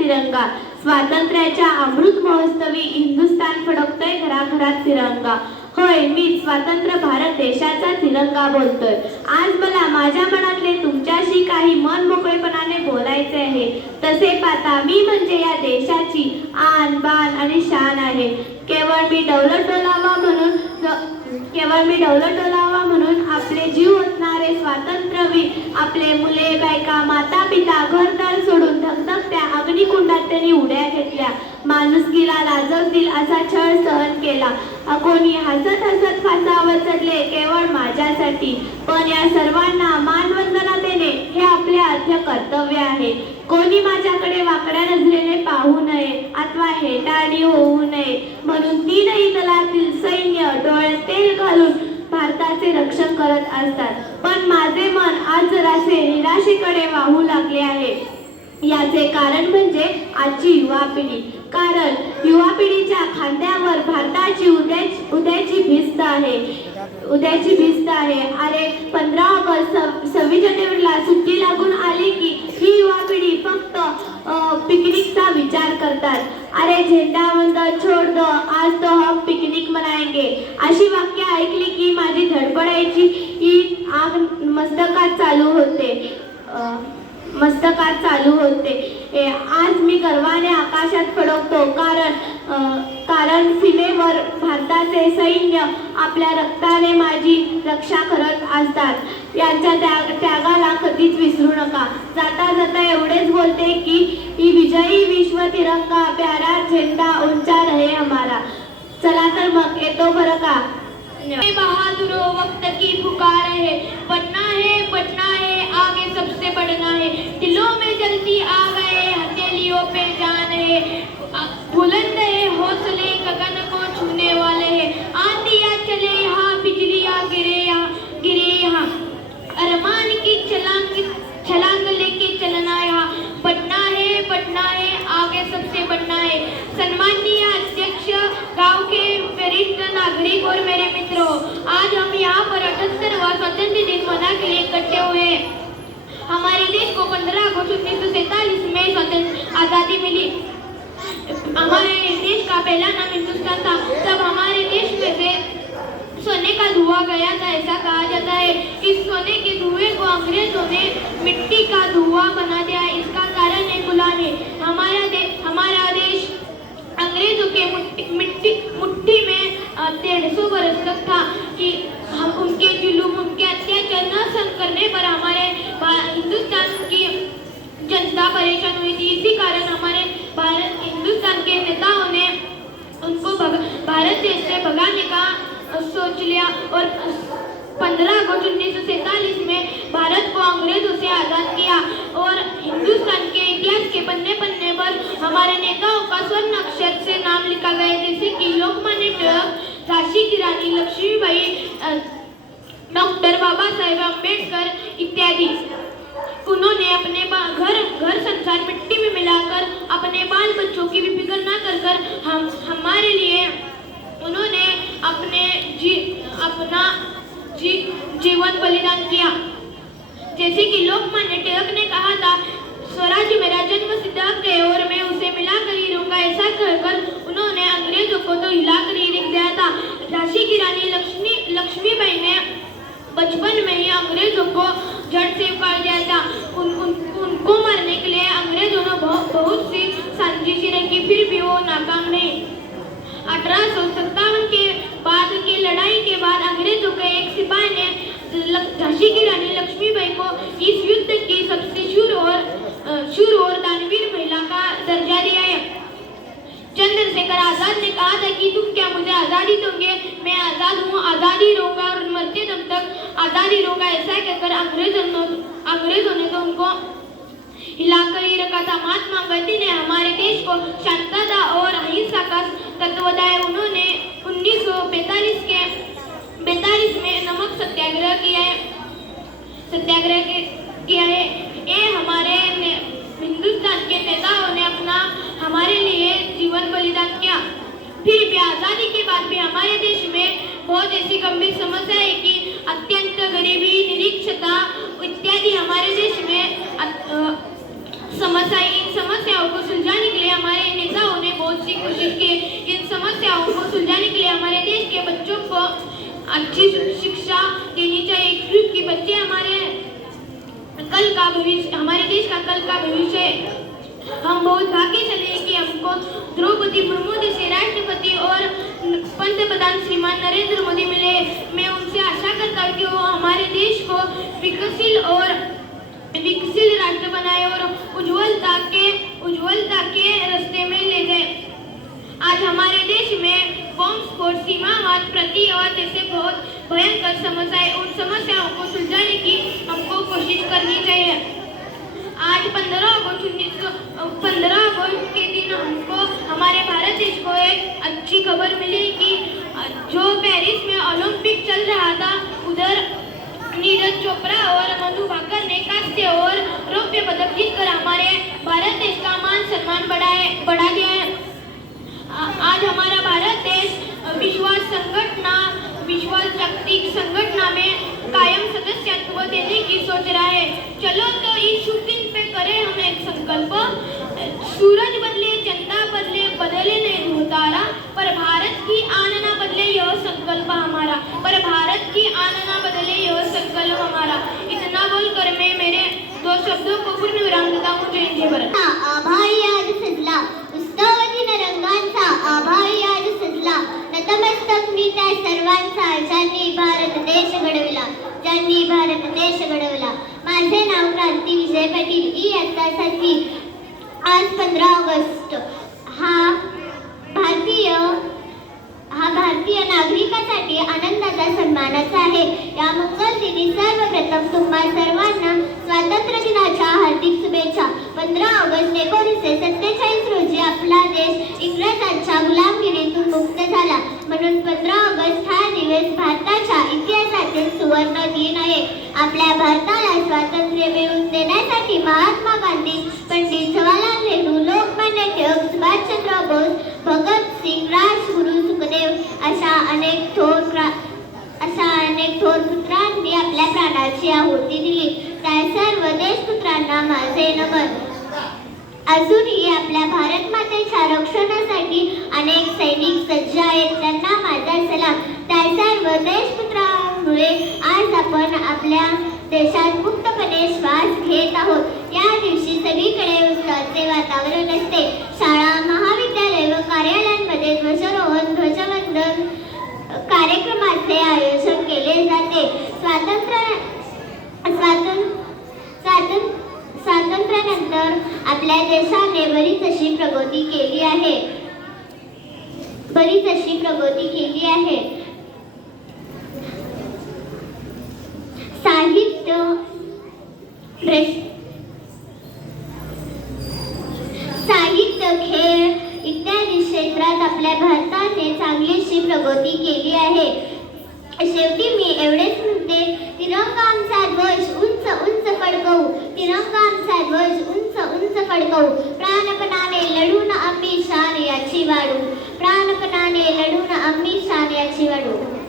तिरंगा. स्वातंत्र्याच्या अमृत महोत्सवी हिंदुस्थान फडकतोय घराघरात तिरंगा. होय मी स्वतंत्र भारत देशाचा तिरंगा बोलतोय. आज मला माझ्या मनातले तुमच्याशी काही मन मोकळेपणाने बोलायचे आहे. तसे पाहता मी म्हणजे या देशाची आन बान आणि शान आहे. केवळ मी डवलट डोलावा म्हणून केवळ मी डवलट डोलावा म्हणून आपले जीव ओतणारे स्वातंत्र्यवीर आपले मुले बायका माता पिता घरदार धगधगत्या अग्निकुंडात त्यांनी उड्या घेतल्या. माणुसकीला लाजवतील असा छळ सहन केला. अकोणी कोणी हसत हसत फासावर चढले केवळ माझ्यासाठी. पण या सर्वांना मानवंदना देणे हे आपले आद्य कर्तव्य आहे. कोणी माझ्याकडे वाकड्या नजरेने पाहू नये अथवा हेटाळणी होऊ नये. म्हणून तीनही दलातील सैन्य डोळ्यात तेल घालून भारताचे रक्षण करत असतात. पण माझे मन आज जरासे निराशेकडे वाहू लागले आहे. याचे कारण म्हणजे आजची युवा पिढी. कारण युवा पिढीच्या खांद्यावर भारताची उद्याची उद्याची भिस्त आहे. उद्याची भिस्त आहे. अरे पंधरा ऑगस्ट सव्वीस जानेवारीला सुट्टी लागून आली की ही युवा पिढी फक्त पिकनिकचा विचार करतात. अरे झेंडावंद छोड़ दो आज तो हम पिकनिक मनाएंगे. अशी वाक्य ऐकली की माझी धडपडायची ही आग मस्तकात चालू होते. अ, मस्तकात चालू होते. ए, आज मी गर्वाने आकाशात फडकतो. कारण कारण सीमेवर भारताचे सैन्य आपल्या रक्ताने माझी रक्षा करत असतात. यांच्या त्याग त्यागाला कधीच विसरू नका. जाता जाता एवढेच बोलते की ही विजयी विश्व तिरंगा प्यारा झेंडा ऊंचा रहे हमारा. चला तर मग येतो बरं का? बहादुरो वक्त की पुकार है पढ़ना है पढ़ना है आगे सबसे बढ़ना है दिलों में जल्दी आ गए हथेलियों पे जान है बुलंद है हौसले गगन को छूने वाले हैं आंधिया चले यहाँ बिजलियाँ गिरे यहाँ गिरे यहाँ अरमान की छलांग छलांग लेके चलना यहाँ बढ़ना है बढ़ना है आगे सबसे बढ़ना है सम्माननीय अध्यक्ष गांव के वरिष्ठ नागरिक और मेरे मित्रों आज हम यहाँ पर अठहत्तरवा स्वतंत्र दिन मना के लिए इकट्ठे हुए हैं हमारे देश को 15 अगस्त उन्नीस सौ सैतालीस में स्वतंत्र आज़ादी मिली। हमारे देश का पहला नाम हिंदुस्तान था। तब हमारे देश में से सोने का धुआं गया था ऐसा कहा जाता है। इस सोने के धुएं को अंग्रेजों ने मिट्टी का धुआं बना दिया। इसका कारण है गुलामी। हमारा दे, हमारा देश अंग्रेजों के मुट्ठी मिट्टी मुट्ठी में डेढ़ सौ बरस तक था कि करने पर हमारे हिंदुस्तान की जनता परेशान हुई थी। इसी कारण हमारे भारत हिंदुस्तान के नेताओं ने उनको भग, भारत देश से भगाने का सोच लिया और पंद्रह अगस्त उन्नीस सौ सैतालीस में भारत को अंग्रेज़ों से आज़ाद किया और हिंदुस्तान के इतिहास के पन्ने पन्ने पर हमारे नेताओं का स्वर्ण अक्षर से नाम लिखा गया। जैसे कि लोकमान्य तिलक झांसी की रानी लक्ष्मीबाई डॉक्टर बाबा साहेब अंबेडकर इत्यादि। उन्होंने अपने घर घर संसार मिट्टी में मिलाकर अपने बाल बच्चों की भी फ़िक्र न कर कर हम हमारे लिए उन्होंने अपने जी अपना जी, जीवन बलिदान किया। जैसे कि लोकमान्य तिलक ने कहा था स्वराज मेरा जन्म सिद्ध है और मैं उसे मिलाकर ही रहूँगा ऐसा कहकर उन्होंने अंग्रेज़ों को तो हिलाकर ही रख दिया था। झांसी की रानी लक्ष्मी लक्ष्मीबाई ने बचपन में ही अंग्रेज़ों को जड़ से उखाड़ दिया था। उन, उन, उनको मारने के लिए अंग्रेज़ों ने बहुत बहुत सी साजिशें रखी फिर भी वो नाकाम नहीं। अठारह सौ सत्तावन के बाद की लड़ाई के बाद अंग्रेज़ों के एक सिपाही ने झांसी की रानी लक्ष्मीबाई को इस युद्ध की सबसे शूर और शूर और दानवीर महिला का दर्जा दिया है। चंद्रशेखर आज़ाद ने कि तुम क्या मुझे आज़ादी दोगे? मैं आज़ाद हूँ आज़ादी रहूँगा और मरते दम तक आज़ादी रहूँगा ऐसा कहकर अंग्रेज़ों ने अंग्रेज़ों ने तो उनको हिलाकर ही रखा था। महात्मा गांधी ने हमारे देश को शांतता और अहिंसा का तत्व बताया उन्होंने 1945 के 42 में नमक सत्याग्रह किया सत्याग्रह के, फिर भी आज़ादी के बाद भी हमारे देश में बहुत ऐसी गंभीर समस्या है कि अत्यंत गरीबी निरीक्षता इत्यादि हमारे देश में समस्या इन समस्याओं को सुलझाने के लिए हमारे नेताओं ने बहुत सी कोशिश की। इन समस्याओं को सुलझाने के लिए हमारे देश के बच्चों को अच्छी शिक्षा देनी चाहिए। क्योंकि बच्चे हमारे कल का भविष्य हमारे देश का कल का भविष्य है। हम बहुत भाग्यशाली हैं कि हमको द्रौपदी मुर्मू जैसे राष्ट्रपति और पंतप्रधान श्रीमान नरेंद्र मोदी मिले। मैं उनसे आशा करता हूँ कि वो हमारे देश को विकसित और विकसित राष्ट्र बनाए और उज्ज्वलता के उज्ज्वलता के रास्ते में ले जाए। आज हमारे देश में बॉम्ब स्फोट सीमावाद प्रतिवाद जैसे बहुत भयंकर समस्याएँ, उन समस्याओं को सुलझाने की हमको कोशिश करनी चाहिए आज 15 अगस्त उन्नीस पंद्रह अगस्त के दिन हमको, हमारे भारत देश को एक अच्छी खबर मिली कि जो पेरिस में ओलंपिक चल रहा था, उधर नीरज चोपड़ा और मनु भाकर ने कांस्य और रौप्य पदक जीतकर हमारे भारत देश का मान सम्मान बढ़ाए, बढ़ा दिया है। आज हमारा भारत देश विश्वास संगठना, विश्वास जागतिक संगठना में कायम सदस्यत्व देने की सोच रहा है। चलो संकल्प सूरज बदले चंदा बदले बदले नहीं धोतारा पर भारत की आनना बदले यह संकल्प हमारा. पर भारत की आनना बदले यह संकल्प हमारा. इतना बोलकर मैं मेरे दो शब्दों को पूर्ण विराम देता हूँ जय जय भारत. आभाळी आज सजला. उत्सवदिन रंगांचा आभारी आज सजला. नतमस्तक मी त्या सर्वांचा. ज्यांनी भारत देश घडविला. ज्यांनी भारत देश घडवला. माझे नाव क्रांती विजय पाटील. इयत्ता सातवी आज पंधरा ऑगस्ट. हा भारतीय हा भारतीय नागरिकासाठी आनंदाचा सन्मानाचा आहे. या मंगल दिनी सर्वप्रथम तुम्हा सर्वांना स्वातंत्र्य दिनाच्या हार्दिक शुभेच्छा. पंधरा ऑगस्ट एकोणीसशे सत्तेचाळीस आपला देश इंग्रजांच्या गुलामगिरीतून मुक्त झाला. म्हणून पंधरा ऑगस्ट हा दिवस भारताच्या इतिहासातील सुवर्ण दिन आहे. आपल्या भारताला स्वातंत्र्य मिळवून देण्यासाठी महात्मा गांधी पंडित जवाहरलाल नेहरू लोकमान्य टिळक सुभाषचंद्र बोस भगतसिंग राजगुरू सुखदेव अशा अनेक थोर अशा अनेक थोर पुत्रांनी आपल्या प्राणाची आहुती दिली. त्या सर्व देशपुत्रांना माझे नमन. अजूनही आपल्या भारत मातेच्या रक्षणासाठी अनेक सैनिक सज्ज आहेत. त्यांना माझा सलाम. त्या सर्व देशपुत्रांमुळे आज आपण आपल्या देशात मुक्तपणे श्वास घेत आहोत. या दिवशी सगळीकडे उत्साहाचे वातावरण असते. शाळा महाविद्यालय व कार्यालयांमध्ये ध्वजारोहण ध्वजवंदन कार्यक्रमाचे आयोजन केले जाते. स्वातंत्र्य स्वातंत्र्य स्वातंत्र्य तर आपल्या देशाने बरीच अशी प्रगती केली आहे. बरीच अशी प्रगती केली आहे. साहित्य साहित्य खेळ इत्यादी क्षेत्रात आपल्या भारताने चांगलीशी प्रगती केली आहे. शेवटी मी एवढेच म्हणते तिरंगा आमचा ध्वज उंच उंच फडकवू तिरंगा आमचा ध्वज उंच उंच फडकवू प्राणपणाने लढून आम्ही शान याची वाढू प्राणपणाने लढून